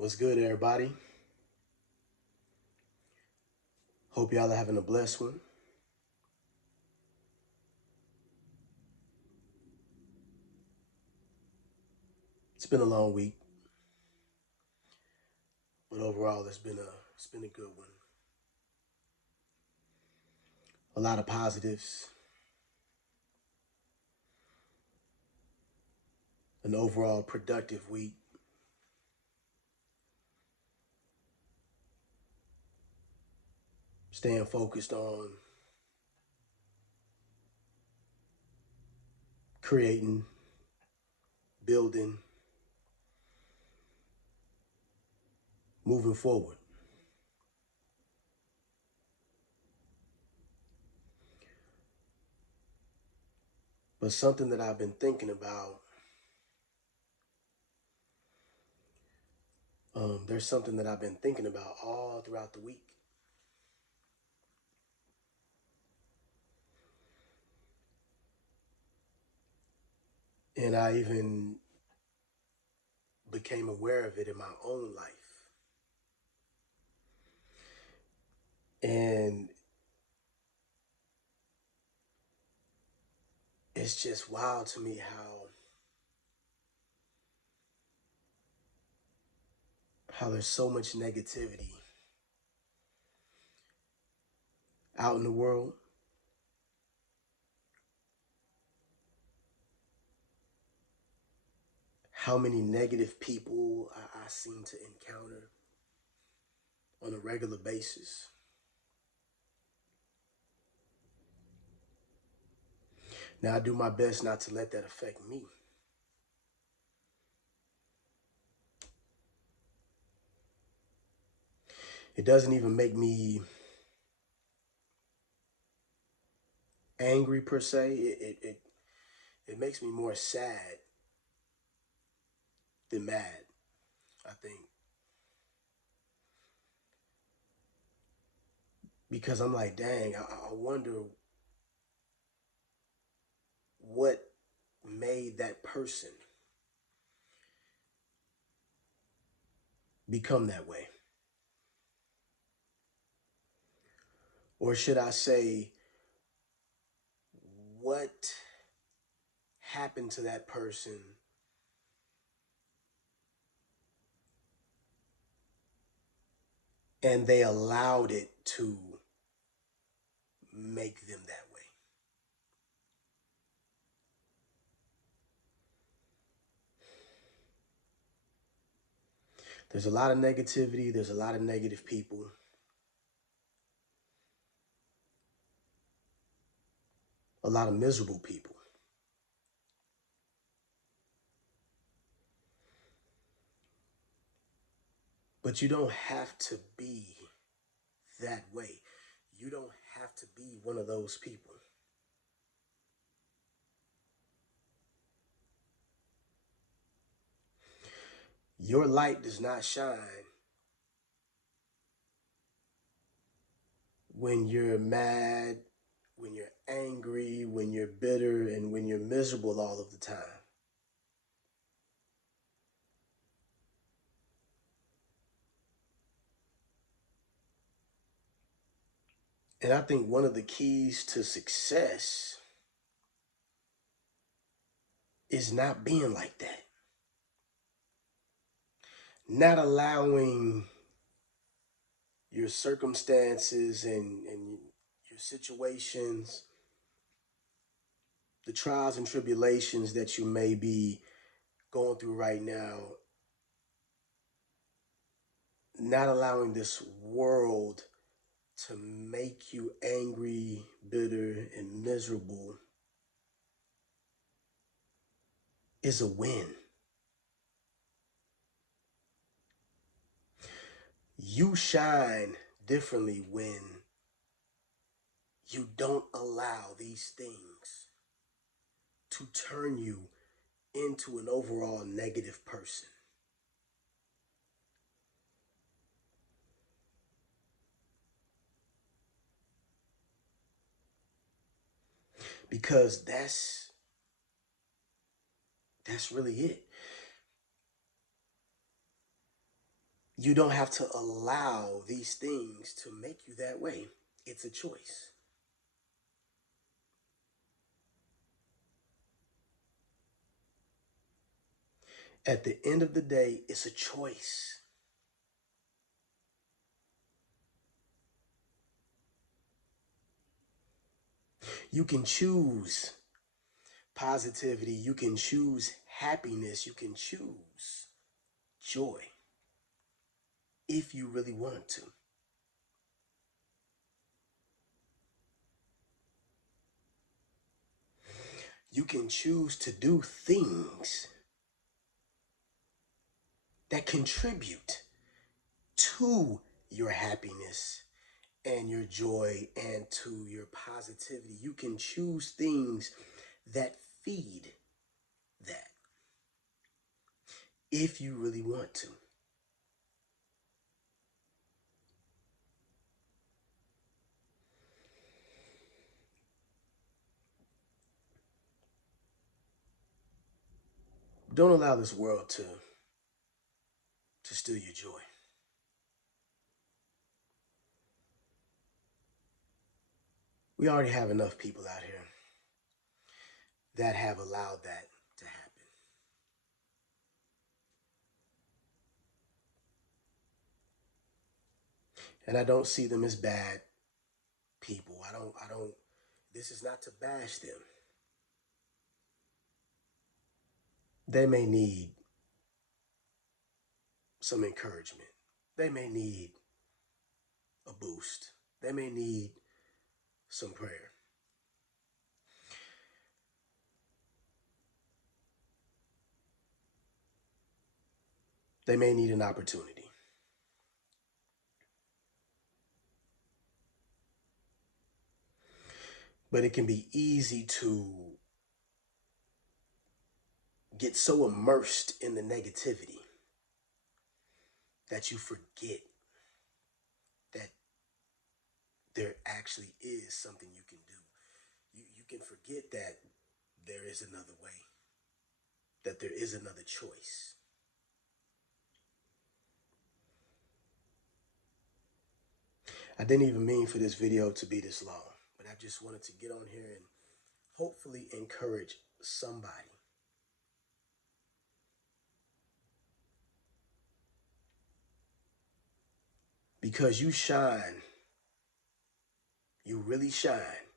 What's good, everybody? Hope y'all are having a blessed one. It's been a long week, but overall, it's been a good one. A lot of positives, an overall productive week. Staying focused on creating, building, moving forward. But something that I've been thinking about, there's something that I've been thinking about all throughout the week. And I even became aware of it in my own life. And it's just wild to me how there's so much negativity out in the world. How many negative people I seem to encounter on a regular basis. Now, I do my best not to let that affect me. It doesn't even make me angry per se. It makes me more sad than mad, I think. Because I'm like, dang, I wonder what made that person become that way. Or should I say, what happened to that person and they allowed it to make them that way? There's a lot of negativity, there's a lot of negative people, a lot of miserable people. But you don't have to be that way. You don't have to be one of those people. Your light does not shine when you're mad, when you're angry, when you're bitter, and when you're miserable all of the time. And I think one of the keys to success is not being like that. Not allowing your circumstances and your situations, the trials and tribulations that you may be going through right now, not allowing this world to make you angry, bitter, and miserable is a win. You shine differently when you don't allow these things to turn you into an overall negative person. Because that's really it. You don't have to allow these things to make you that way. It's a choice. At the end of the day, it's a choice. You can choose positivity. You can choose happiness. You can choose joy if you really want to. You can choose to do things that contribute to your happiness and your joy and to your positivity. You can choose things that feed that if you really want to. Don't allow this world to steal your joy. We already have enough people out here that have allowed that to happen. And I don't see them as bad people. I don't this is not to bash them. They may need some encouragement. They may need a boost. They may need some prayer. They may need an opportunity. But it can be easy to get so immersed in the negativity that you forget that there actually is something you can do. You can forget that there is another way, that there is another choice. I didn't even mean for this video to be this long, but I just wanted to get on here and hopefully encourage somebody. Because you shine, you really shine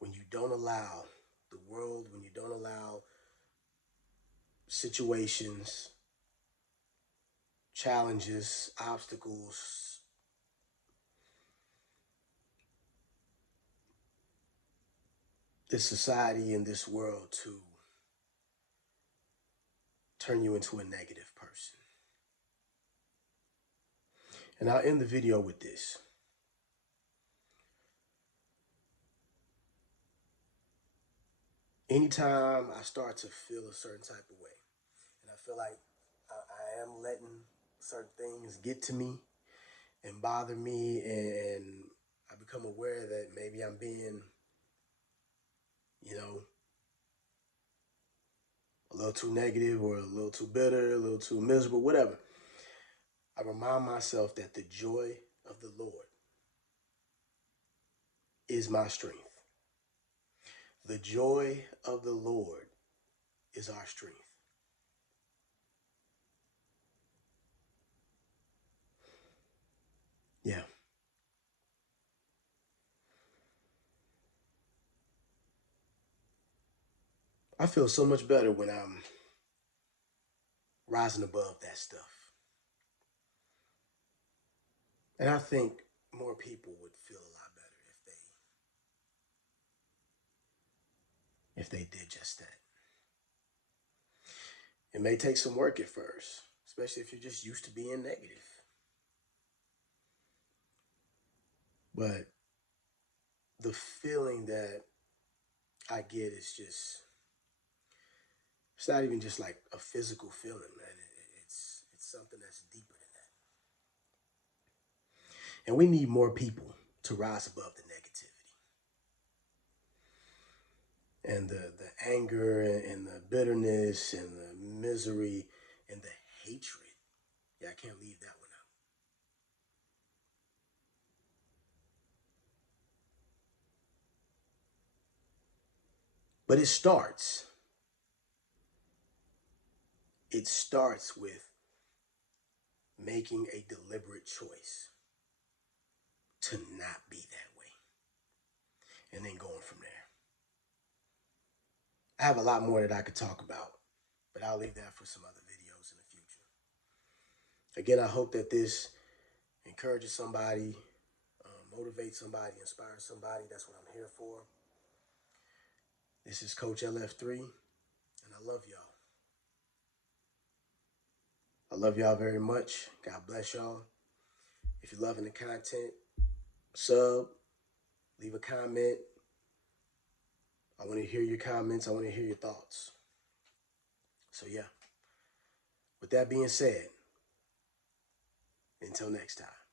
when you don't allow the world, when you don't allow situations, challenges, obstacles, this society and this world to turn you into a negative person. And I'll end the video with this. Anytime I start to feel a certain type of way, and I feel like I am letting certain things get to me and bother me, and I become aware that maybe I'm being, you know, a little too negative or a little too bitter, a little too miserable, whatever, I remind myself that the joy of the Lord is my strength. The joy of the Lord is our strength. Yeah. I feel so much better when I'm rising above that stuff. And I think more people would feel a lot better if they did just that. It may take some work at first, especially if you're just used to being negative. But the feeling that I get is just, it's not even just like a physical feeling, man. It's something that's deeper than that. And we need more people to rise above the negativity and the anger and the bitterness and the misery and the hatred. Yeah, I can't leave that one out. But it starts with making a deliberate choice to not be that way and then going from there. I have a lot more that I could talk about, but I'll leave that for some other videos in the future. Again, I hope that this encourages somebody, motivates somebody, inspires somebody. That's what I'm here for. This is Coach LF3, and I love y'all. I love y'all very much. God bless y'all. If you're loving the content, sub, leave a comment. I want to hear your comments. I want to hear your thoughts. So, yeah. With that being said, until next time.